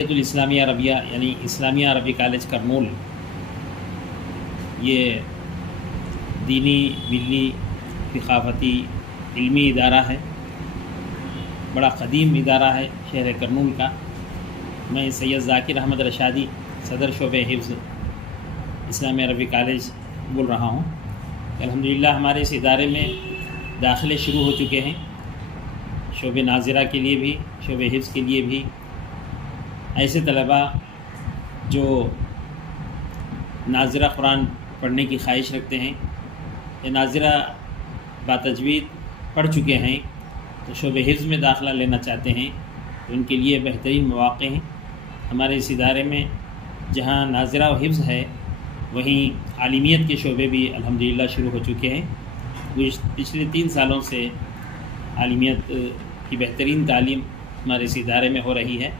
الاسلامیہ عربیہ یعنی اسلامیہ عربی کالج کرنول یہ دینی ملی ثقافتی علمی ادارہ ہے، بڑا قدیم ادارہ ہے شہر کرنول کا۔ میں سید ذاکر احمد رشادی صدر شعبہ حفظ اسلامیہ عربی کالج بول رہا ہوں۔ الحمدللہ ہمارے اس ادارے میں داخلے شروع ہو چکے ہیں، شعبہ ناظرہ کے لیے بھی، شعبہ حفظ کے لیے بھی۔ ایسے طلباء جو ناظرہ قرآن پڑھنے کی خواہش رکھتے ہیں یا ناظرہ باتجوید پڑھ چکے ہیں تو شعبہ حفظ میں داخلہ لینا چاہتے ہیں تو ان کے لیے بہترین مواقع ہیں۔ ہمارے اس ادارے میں جہاں ناظرہ و حفظ ہے وہیں عالمیت کے شعبے بھی الحمدللہ شروع ہو چکے ہیں۔ پچھلے 3 سالوں سے عالمیت کی بہترین تعلیم ہمارے اس ادارے میں ہو رہی ہے۔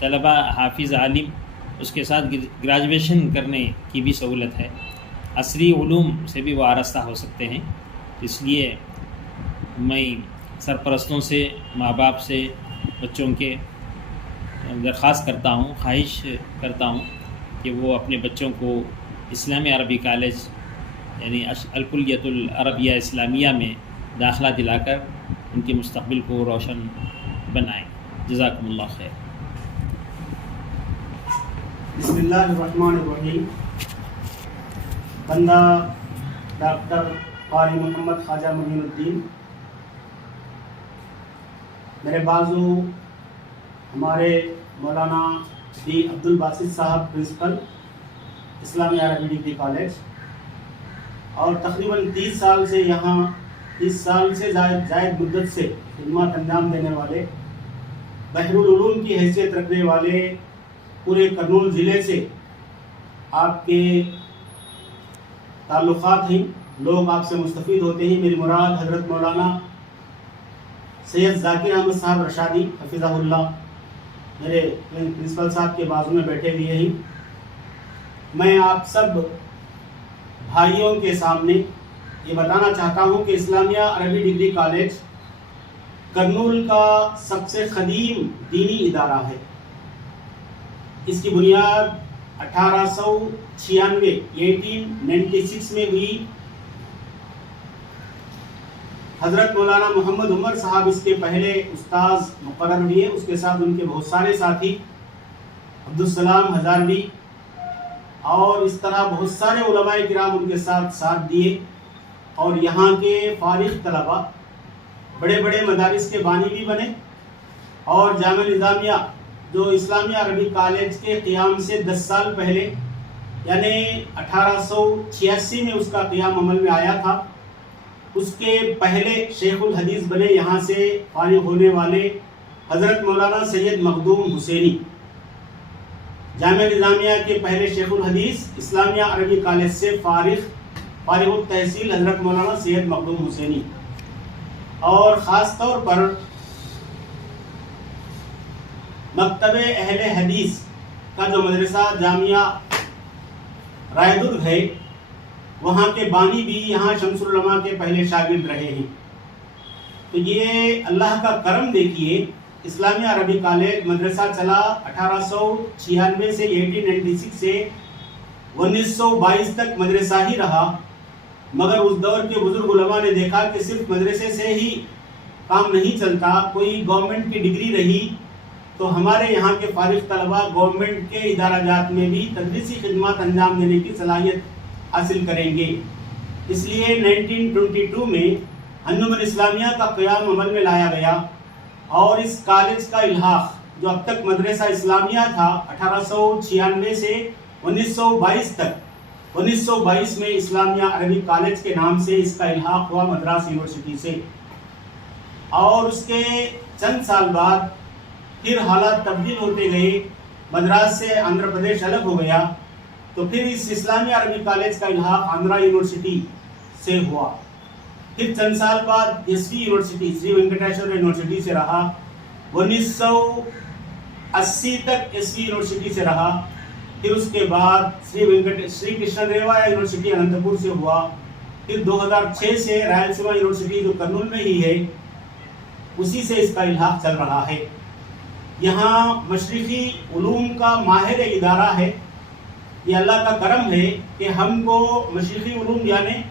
طلباء حافظ عالم اس کے ساتھ گریجویشن کرنے کی بھی سہولت ہے، عصری علوم سے بھی وہ آراستہ ہو سکتے ہیں۔ اس لیے میں سرپرستوں سے، ماں باپ سے، بچوں کے درخواست کرتا ہوں، خواہش کرتا ہوں کہ وہ اپنے بچوں کو اسلامی عربی کالج یعنی الکلیۃ العربیہ اسلامیہ میں داخلہ دلا کر ان کے مستقبل کو روشن بنائیں۔ جزاکم اللہ خیر۔ بسم اللہ الرحمن الرحیم۔ بندہ ڈاکٹر قاری محمد خواجہ معین الدین، میرے بازو ہمارے مولانا ڈی عبدالباسط صاحب پرنسپل اسلامی عربی ڈگری کالج، اور تقریباً 30 سال سے یہاں 30 سال سے زائد مدت سے خدمات انجام دینے والے، بحر العلوم کی حیثیت رکھنے والے پورے کرنول ضلع سے آپ کے تعلقات ہیں، لوگ آپ سے مستفید ہوتے ہیں۔ میری مراد حضرت مولانا سید ذاکر احمد صاحب رشادی حفظہ اللہ میرے پرنسپل صاحب کے بازو میں بیٹھے ہوئے ہیں۔ میں آپ سب بھائیوں کے سامنے یہ بتانا چاہتا ہوں کہ اسلامیہ عربی ڈگری کالج کرنول کا سب سے قدیم دینی ادارہ ہے۔ اس کی بنیاد 1896 میں ہوئی۔ حضرت مولانا محمد عمر صاحب اس کے پہلے استاذ مقرر ہوئے، اس کے ساتھ ان کے بہت سارے ساتھی، عبدالسلام ہزاروی اور اس طرح بہت سارے علماء کرام ان کے ساتھ دیے، اور یہاں کے فارغ طلباء بڑے بڑے مدارس کے بانی بھی بنے، اور جامعہ نظامیہ جو اسلامیہ عربی کالج کے قیام سے 10 سال پہلے یعنی 1886 میں اس کا قیام عمل میں آیا تھا، اس کے پہلے شیخ الحدیث بنے یہاں سے فارغ ہونے والے حضرت مولانا سید مخدوم حسینی۔ جامعہ نظامیہ کے پہلے شیخ الحدیث اسلامیہ عربی کالج سے فارغ التحصیل حضرت مولانا سید مخدوم حسینی، اور خاص طور پر مکتب اہل حدیث کا جو مدرسہ جامعہ رائے درگ ہے وہاں کے بانی بھی یہاں شمس العلماء کے پہلے شاگرد رہے ہیں۔ تو یہ اللہ کا کرم دیکھیے، اسلامیہ عربی کالج مدرسہ چلا 1896 سے 1896 سے 1922 تک مدرسہ ہی رہا، مگر اس دور کے بزرگ علماء نے دیکھا کہ صرف مدرسے سے ہی کام نہیں چلتا، کوئی گورنمنٹ کی ڈگری رہی تو ہمارے یہاں کے فارغ طلباء گورنمنٹ کے ادارہ جات میں بھی تدریسی خدمات انجام دینے کی صلاحیت حاصل کریں گے۔ اس لیے 1922 میں انجمن الاسلامیہ کا قیام عمل میں لایا گیا، اور اس کالج کا الحاق جو اب تک مدرسہ اسلامیہ تھا 1896 سے 1922 تک، 1922 میں اسلامیہ عربی کالج کے نام سے اس کا الحاق ہوا مدراس یونیورسٹی سے، اور اس کے چند سال بعد پھر حالات تبدیل ہوتے گئے، مدراس سے آندھرا پردیش الگ ہو گیا، تو پھر اس اسلامی عربی کالج کا الحاق آندھرا یونیورسٹی سے ہوا۔ پھر چند سال بعد ایس وی یونیورسٹی، سری وینکٹیشور یونیورسٹی سے رہا، 1980 تک ایس وی یونیورسٹی سے رہا۔ پھر اس کے بعد سری کرشن دیورایا یونیورسٹی اننت پور سے ہوا۔ پھر 2006 سے رائلسیما یونیورسٹی جو کرنول میں ہی ہے اسی سے اس کا الحاق چل رہا ہے۔ یہاں مشرقی علوم کا ماہر ادارہ ہے. یہ اللہ کا کرم ہے کہ ہم کو مشرقی علوم یعنی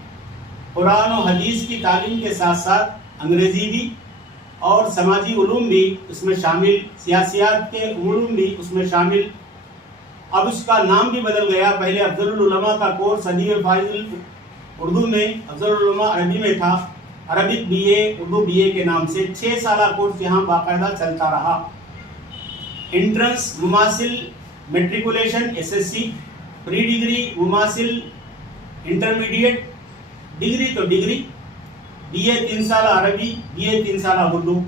قرآن و حدیث کی تعلیم کے ساتھ ساتھ انگریزی بھی اور سماجی علوم بھی اس میں شامل، سیاسیات کے علوم بھی اس میں شامل. اب اس کا نام بھی بدل گیا. پہلے افضل العلماء کا کورس ادیب فاضل اردو میں، افضل العلماء عربی میں تھا. Arabic B A, Urdu B A کے نام سے 6 سالہ کورس یہاں باقاعدہ چلتا رہا. انٹرنس مماثل میٹریکولیشن SSC، پری ڈگری مماثل انٹرمیڈیٹ، ڈگری تو ڈگری، بی اے 3 سالہ عربی، بی اے 3 سالہ اردو.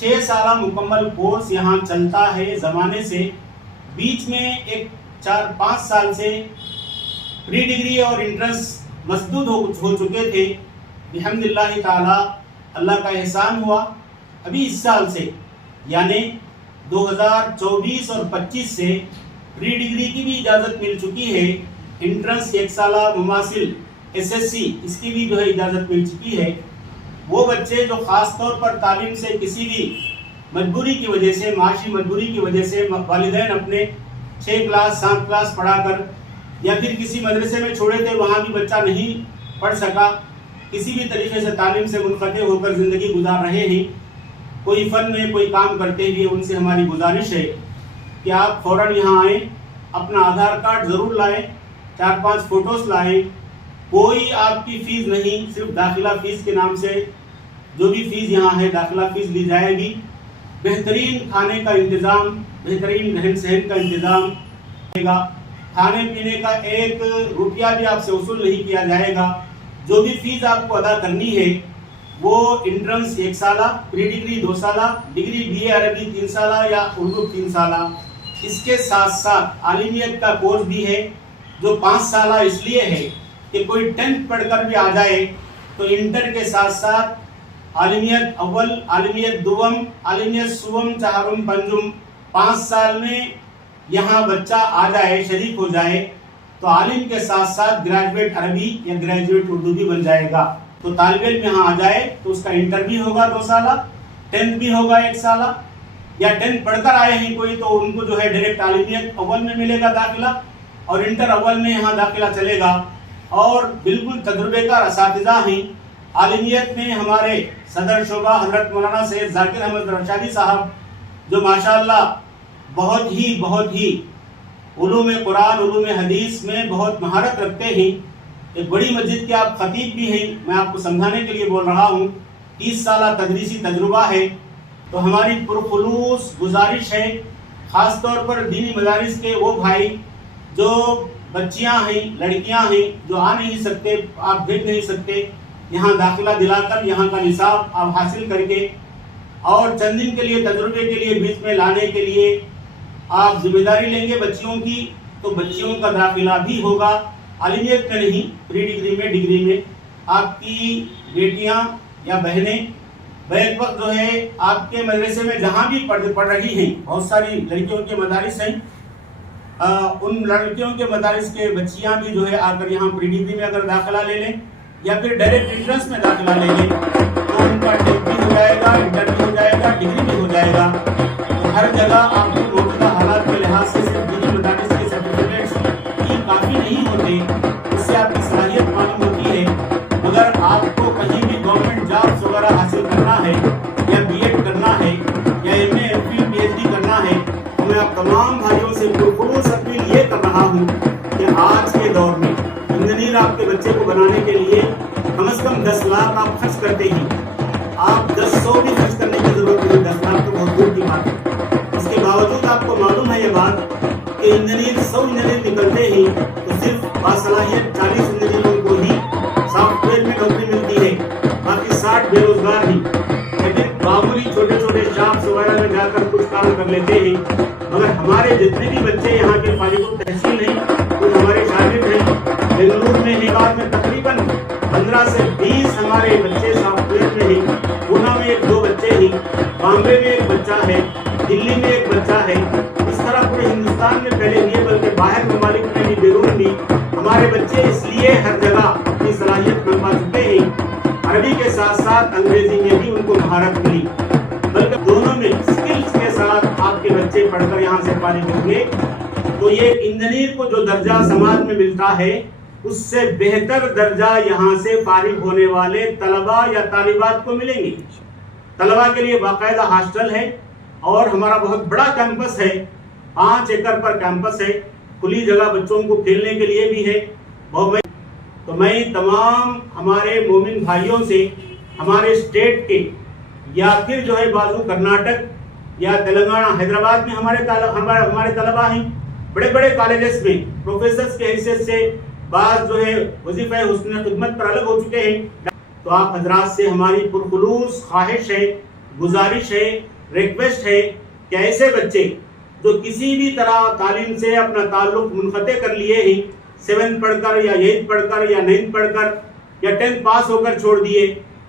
6 سالہ مکمل کورس یہاں چلتا ہے زمانے سے. بیچ میں ایک 4-5 سال سے پری ڈگری اور انٹرنس مسدود ہو چکے تھے. بحمد اللہ تعالی اللہ کا احسان ہوا. ابھی اس سال سے یعنی 2024 اور 25 سے پری ڈگری کی بھی اجازت مل چکی ہے. انٹرنس 1 سالہ مماثل SSC اس کی بھی جو ہے اجازت مل چکی ہے. وہ بچے جو خاص طور پر تعلیم سے کسی بھی مجبوری کی وجہ سے، معاشی مجبوری کی وجہ سے والدین اپنے 6 کلاس 7 کلاس پڑھا کر یا پھر کسی مدرسے میں چھوڑے تھے، وہاں بھی بچہ نہیں پڑھ سکا، کسی بھی طریقے سے تعلیم سے منقطع ہو کر زندگی گزار رہے ہیں، کوئی فن میں کوئی کام کرتے ہوئے، ان سے ہماری گزارش ہے کہ آپ فوراً یہاں آئیں، اپنا آدھار کارڈ ضرور لائیں، 4-5 فوٹوز لائیں. کوئی آپ کی فیس نہیں، صرف داخلہ فیس کے نام سے جو بھی فیس یہاں ہے داخلہ فیس لی جائے گی. بہترین کھانے کا انتظام، بہترین رہن سہن کا انتظام رہے گا. کھانے پینے کا 1 روپیہ بھی آپ سے وصول نہیں کیا جائے گا. جو بھی فیس آپ کو ادا کرنی ہے وہ انٹرنس 1 سالہ، پری ڈگری 2 سالہ، ڈگری بی اے عربی 3 سالہ یا اردو 3 سالہ. اس کے ساتھ ساتھ عالمیت کا کورس بھی ہے جو 5 سالہ اس لیے ہے کہ کوئی 10th پڑھ کر بھی آ جائے تو انٹر کے ساتھ ساتھ عالمیت اول، عالمیت دوم، عالمیت سوم، چہارم، پنجم 5 سال میں یہاں بچہ آ جائے، شریک ہو جائے تو عالم کے ساتھ ساتھ گریجویٹ عربی یا گریجویٹ اردو بھی بن جائے گا. تو طالب علم یہاں آ جائے تو اس کا انٹر بھی ہوگا 2 سالہ، 10th بھی ہوگا 1 سالہ، یا 10th پڑھ کر آئے ہیں کوئی تو ان کو جو ہے ڈائریکٹ عالمیت اول میں ملے گا داخلہ، اور انٹر اول میں یہاں داخلہ چلے گا. اور بالکل تجربے کار اساتذہ ہیں. عالمیت میں ہمارے صدر شعبہ حضرت مولانا سید ذاکر احمد رشادی صاحب جو ماشاءاللہ بہت ہی علوم قرآن، علوم حدیث میں بہت مہارت رکھتے ہیں. ایک بڑی مسجد کے آپ خطیب بھی ہیں. میں آپ کو سمجھانے کے لیے بول رہا ہوں. 30 سالہ تدریسی تجربہ ہے. تو ہماری پرخلوص گزارش ہے خاص طور پر دینی مدارس کے وہ بھائی جو بچیاں ہیں، لڑکیاں ہیں جو آ نہیں سکتے، آپ بھیج نہیں سکتے، یہاں داخلہ دلا کر یہاں کا نصاب آپ حاصل کر کے اور چند دن کے لیے تجربے کے لیے بیچ میں لانے کے لیے آپ ذمہ داری لیں گے بچیوں کی، تو بچیوں کا داخلہ بھی ہوگا عالمیت میں نہیں، پری ڈگری میں، ڈگری میں. آپ کی بیٹیاں یا بہنیں بیک وقت جو ہے آپ کے مدرسے میں جہاں بھی پڑھ رہی ہیں، بہت ساری لڑکیوں کے مدارس ہیں، ان لڑکیوں کے مدارس کے بچیاں بھی جو ہے آ کر یہاں پری ڈگری میں اگر داخلہ لے لیں یا پھر ڈائریکٹ انٹرنس میں داخلہ لے لیں تو ان کا 10th بھی ہو جائے گا، انٹر بھی ہو جائے گا، ڈگری بھی ہو جائے گا. تو ہر جگہ آپ کو موجودہ حالات کے لحاظ سے صرف دینی مدارس کے سرٹیفکیٹس ہی کافی نہیں ہوتے، اس سے آپ کی صلاحیت معلوم ہوتی ہے. مگر آپ کو کہیں بھی گورنمنٹ جابس وغیرہ حاصل کرنا ہے یا B.Ed کرنا ہے یا MA MPhil PhD کرنا ہے تو میں آپ تمام بھائیوں سے پرخلوص اپیل یہ کر رہا ہوں کہ آج کے دور میں انجینئر آپ کے بچے کو بنانے کے لیے کم از کم 10 لاکھ آپ خرچ کرتے ہیں. آپ 10 بھی خرچ کرنے کی ضرورت نہیں، 10 لاکھ تو بہت دور کی بات ہے. اس کے باوجود آپ کو معلوم ہے یہ بات کہ انجینئر 100 انجینئر نکلتے ہیں تو صرف باصلاحیت 40 انجینئروں کو ہی سافٹ ویئر میں نوکری ملتی ہے، باقی 60 بے روزگار ہیں. لیکن معمولی چھوٹے چھوٹے شاپس وغیرہ میں جا کر کچھ کام کر لیتے ہیں. مگر ہمارے جتنے بھی بچے یہاں کے فارغ التحصیل ہیں، کچھ ہمارے شاگرد ہیں، بنگلور میں ہیبات میں تقریباً 15 سے 20 ہمارے بچے سافٹ ویئر میں ہیں. پونا میں 1-2 بچے ہیں، بامبے میں 1 بچہ ہے، دلی میں 1 بچہ ہے. اس طرح پورے ہندوستان میں پہلے نہیں بلکہ باہر ممالک میں بھی، بیرون بھی ہمارے بچے اس لیے ہر جگہ اپنی صلاحیت منوا چکے ہیں. عربی کے ساتھ ساتھ انگریزی میں بھی ان کو مہارت ملی، بلکہ دونوں میں اسکلز کے ساتھ آپ کے فارغ ہوں گے تو یہ انجینئر کو جو درجہ سماج میں ملتا ہے اس سے بہتر درجہ یہاں سے فارغ ہونے والے طلباء یا طالبات کو ملیں گے۔ طلباء کے لیے باقاعدہ ہاسٹل ہے اور ہمارا بہت بڑا کیمپس ہے، 5 ایکڑ پر کیمپس ہے، کھلی جگہ بچوں کو کھیلنے کے لیے بھی ہے۔ تو میں تمام ہمارے مومن بھائیوں سے ہمارے اسٹیٹ کے یا پھر جو ہے بازو کرناٹک یا تلنگانہ حیدرآباد میں ہمارے طلباء ہیں، بڑے بڑے کالجز میں پروفیسرز کے حیثیت سے بعض جو ہے وظیفہ حسن خدمت پر الگ ہو چکے ہیں۔ تو آپ حضرات سے ہماری پرخلوص خواہش ہے، گزارش ہے، ریکویسٹ ہے کہ ایسے بچے جو کسی بھی طرح تعلیم سے اپنا تعلق منقطع کر لیے ہیں، 7 پڑھ کر یا 8 پڑھ کر یا 9 پڑھ کر یا 10 پاس ہو کر چھوڑ دیے،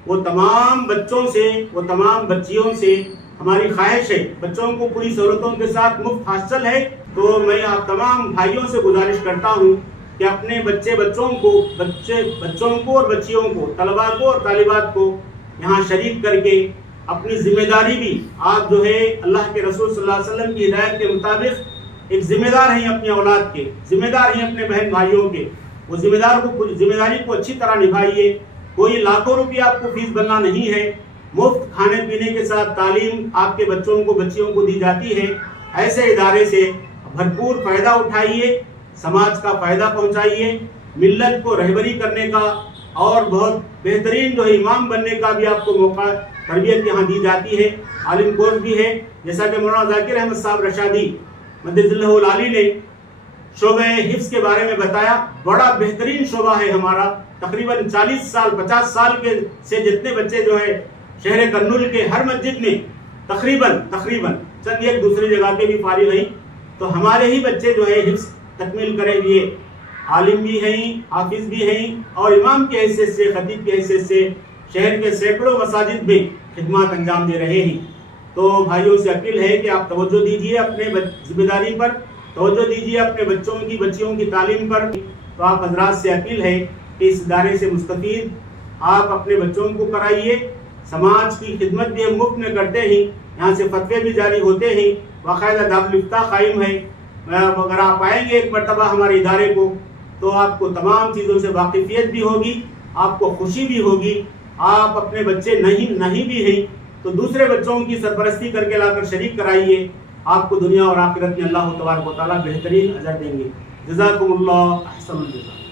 وہ تمام بچوں سے، وہ تمام بچیوں سے ہماری خواہش ہے، بچوں کو پوری سہولتوں کے ساتھ مفت ہاسٹل ہے۔ تو میں آپ تمام بھائیوں سے گزارش کرتا ہوں کہ اپنے بچوں کو اور بچیوں کو، طلباء کو اور طالبات کو یہاں شریک کر کے اپنی ذمہ داری بھی، آپ جو ہے اللہ کے رسول صلی اللہ علیہ وسلم کی ہدایت کے مطابق ایک ذمہ دار ہیں اپنی اولاد کے، ذمہ دار ہیں اپنے بہن بھائیوں کے، وہ ذمہ داری کو اچھی طرح نبھائیے۔ کوئی لاکھوں روپیہ آپ کو فیس بننا نہیں ہے، مفت کھانے پینے کے ساتھ تعلیم آپ کے بچوں کو، بچیوں کو دی جاتی ہے۔ ایسے ادارے سے بھرپور فائدہ اٹھائیے، سماج کا فائدہ پہنچائیے، ملت کو رہبری کرنے کا اور بہت بہترین جو ہے امام بننے کا بھی آپ کو موقع، تربیت یہاں دی جاتی ہے۔ عالم کورس بھی ہے، جیسا کہ مولانا ذاکر احمد صاحب رشادی مدد اللہ العالی نے شعبہ حفظ کے بارے میں بتایا، بڑا بہترین شعبہ ہے ہمارا۔ تقریباً 40 سال 50 سال کے سے جتنے بچے جو ہے شہر کرنول کے ہر مسجد میں تقریباً چند ایک دوسری جگہ کے بھی فارغ ہیں، تو ہمارے ہی بچے جو ہے حفظ تکمیل کرے ہوئے عالم بھی ہیں، حافظ بھی ہیں اور امام کی حیثیت سے، خطیب کی حیثیت سے شہر کے سینکڑوں مساجد میں خدمات انجام دے رہے ہیں۔ تو بھائیوں سے اپیل ہے کہ آپ توجہ دیجیے اپنے ذمہ داری پر، توجہ دیجیے اپنے بچیوں کی تعلیم پر۔ تو آپ حضرات سے اپیل ہے کہ اس ادارے سے مستفید آپ اپنے بچوں کو کرائیے۔ سماج کی خدمت بھی ہم مفت میں کرتے ہیں، یہاں سے فتوے بھی جاری ہوتے ہیں، باقاعدہ دارالفتہ قائم ہے۔ اگر آپ آئیں گے ایک مرتبہ ہمارے ادارے کو تو آپ کو تمام چیزوں سے واقفیت بھی ہوگی، آپ کو خوشی بھی ہوگی۔ آپ اپنے بچے نہیں بھی ہیں تو دوسرے بچوں کی سرپرستی کر کے لا کر شریک کرائیے، آپ کو دنیا اور آخرت میں اللہ تبارک و تعالیٰ بہترین اجر دیں گے۔ جزاکم اللہ احسن الجزا۔